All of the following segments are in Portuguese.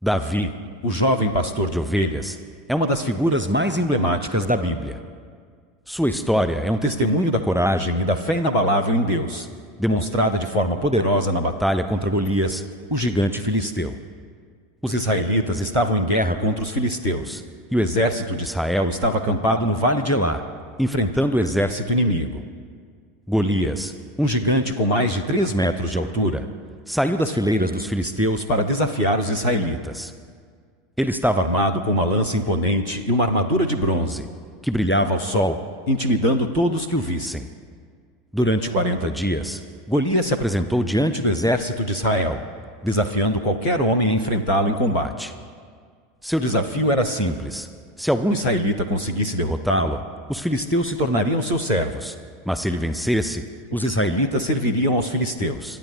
Davi, o jovem pastor de ovelhas, é uma das figuras mais emblemáticas da Bíblia. Sua história é um testemunho da coragem e da fé inabalável em Deus, demonstrada de forma poderosa na batalha contra Golias, o gigante filisteu. Os israelitas estavam em guerra contra os filisteus, e o exército de Israel estava acampado no vale de Elá, enfrentando o exército inimigo. Golias, um gigante com mais de 3 metros de altura, saiu das fileiras dos filisteus para desafiar os israelitas. Ele estava armado com uma lança imponente e uma armadura de bronze, que brilhava ao sol, intimidando todos que o vissem. Durante 40 dias, Golias se apresentou diante do exército de Israel, desafiando qualquer homem a enfrentá-lo em combate. Seu desafio era simples: se algum israelita conseguisse derrotá-lo, os filisteus se tornariam seus servos, mas se ele vencesse, os israelitas serviriam aos filisteus.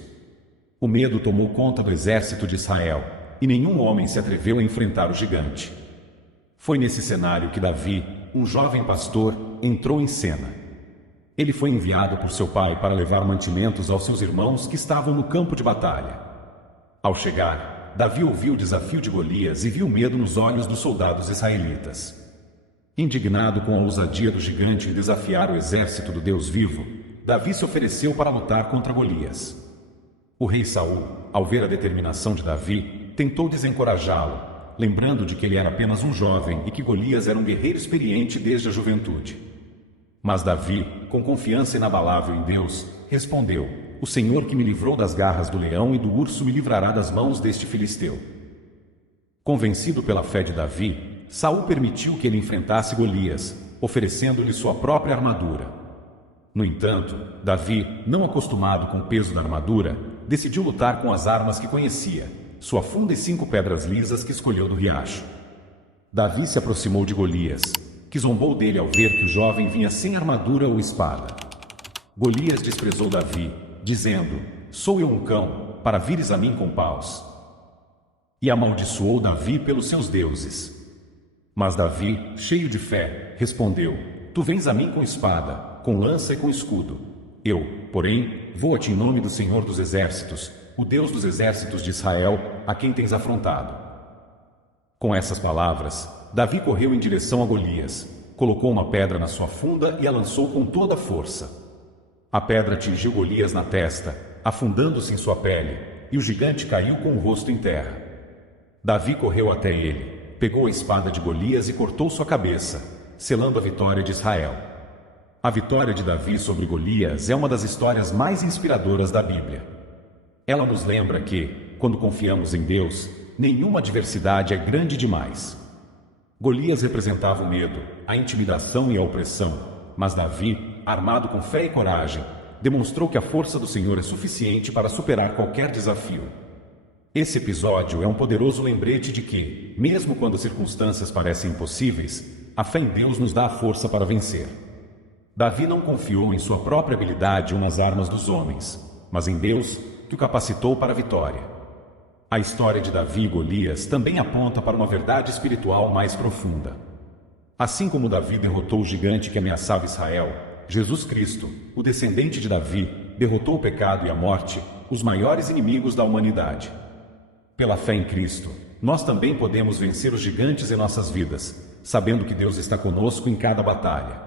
O medo tomou conta do exército de Israel, e nenhum homem se atreveu a enfrentar o gigante. Foi nesse cenário que Davi, um jovem pastor, entrou em cena. Ele foi enviado por seu pai para levar mantimentos aos seus irmãos que estavam no campo de batalha. Ao chegar, Davi ouviu o desafio de Golias e viu medo nos olhos dos soldados israelitas. Indignado com a ousadia do gigante em desafiar o exército do Deus vivo, Davi se ofereceu para lutar contra Golias. O rei Saul, ao ver a determinação de Davi, tentou desencorajá-lo, lembrando de que ele era apenas um jovem e que Golias era um guerreiro experiente desde a juventude. Mas Davi, com confiança inabalável em Deus, respondeu: "O Senhor que me livrou das garras do leão e do urso me livrará das mãos deste filisteu." Convencido pela fé de Davi, Saul permitiu que ele enfrentasse Golias, oferecendo-lhe sua própria armadura. No entanto, Davi, não acostumado com o peso da armadura, decidiu lutar com as armas que conhecia, sua funda e 5 pedras lisas que escolheu do riacho. Davi se aproximou de Golias, que zombou dele ao ver que o jovem vinha sem armadura ou espada. Golias desprezou Davi, dizendo: "Sou eu um cão, para vires a mim com paus?" E amaldiçoou Davi pelos seus deuses. Mas Davi, cheio de fé, respondeu: "Tu vens a mim com espada, com lança e com escudo. Eu, porém, vou a ti em nome do Senhor dos Exércitos, o Deus dos exércitos de Israel, a quem tens afrontado." Com essas palavras, Davi correu em direção a Golias, colocou uma pedra na sua funda e a lançou com toda a força. A pedra atingiu Golias na testa, afundando-se em sua pele, e o gigante caiu com o rosto em terra. Davi correu até ele, pegou a espada de Golias e cortou sua cabeça, selando a vitória de Israel. A vitória de Davi sobre Golias é uma das histórias mais inspiradoras da Bíblia. Ela nos lembra que, quando confiamos em Deus, nenhuma adversidade é grande demais. Golias representava o medo, a intimidação e a opressão, mas Davi, armado com fé e coragem, demonstrou que a força do Senhor é suficiente para superar qualquer desafio. Esse episódio é um poderoso lembrete de que, mesmo quando circunstâncias parecem impossíveis, a fé em Deus nos dá a força para vencer. Davi não confiou em sua própria habilidade ou nas armas dos homens, mas em Deus, que o capacitou para a vitória. A história de Davi e Golias também aponta para uma verdade espiritual mais profunda. Assim como Davi derrotou o gigante que ameaçava Israel, Jesus Cristo, o descendente de Davi, derrotou o pecado e a morte, os maiores inimigos da humanidade. Pela fé em Cristo, nós também podemos vencer os gigantes em nossas vidas, sabendo que Deus está conosco em cada batalha.